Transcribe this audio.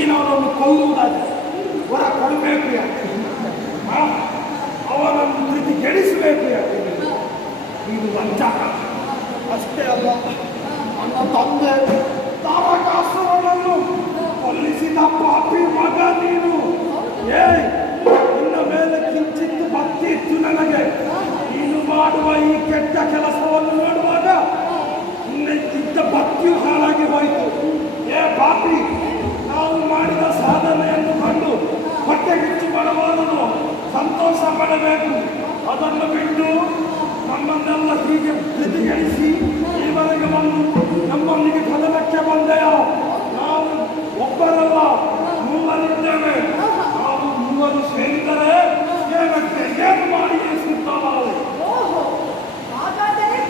ನೀನು ಅವನನ್ನು ಕೊಲ್ಲುವುದಾದ್ರೆ ಹೊರ ಕೊಡಬೇಕು ಯಾಕೆ? ಅವನನ್ನು ಪ್ರೀತಿ ಗೆಡಿಸಬೇಕು ಯಾಕೆ? ನೀನು ವಂಚಕ. ಅಷ್ಟೇ ಅಲ್ಲ, ನನ್ನ ತಂದೆ ತಾರಕಾಸುರನನ್ನು ಕೊಲ್ಲಿಸಿದ ಪಾಪಿ ಮಗ ನೀನು. ನಿನ್ನ ಮೇಲೆ ಕಿಂಚಿತ್ತು ಭಕ್ತಿ ಇತ್ತು ನನಗೆ. ನೀನು ಮಾಡುವ ಈ ಕೆಟ್ಟ ಕೆಲಸವನ್ನು ನೋಡುವಾಗ ನಿನ್ನ ಭಕ್ತಿಯು ಹಾಳಾಗಿ ಹೋಯಿತು. ಪಾಪಿ, ನಾವು ಮಾಡಿದ ಸಾಧನೆಯನ್ನು ಕಂಡು ಹೊಟ್ಟೆಗಿಚ್ಚು ಬಡವರನ್ನು ಸಂತೋಷ ಪಡಬೇಕು. ಅದನ್ನು ಬಿಟ್ಟು ನಮ್ಮನ್ನೆಲ್ಲ ಹೀಗೆ ಪ್ರತಿಗಳಿಸಿ ಈವರೆಗೆ ಬಂದು ನಮ್ಮೊಂದಿಗೆ ಕದನಕ್ಕೆ ಬಂದೆಯ. ನಾವು ಒಬ್ಬರಲ್ಲ, ಮೂವರಿದ್ದೇವೆ. ನಾವು ಮೂವರು ಸೇರಿದರೆ ಏನಕ್ಕೆ ಏನು ಮಾಡಿ ಹಾಗಾದರೆ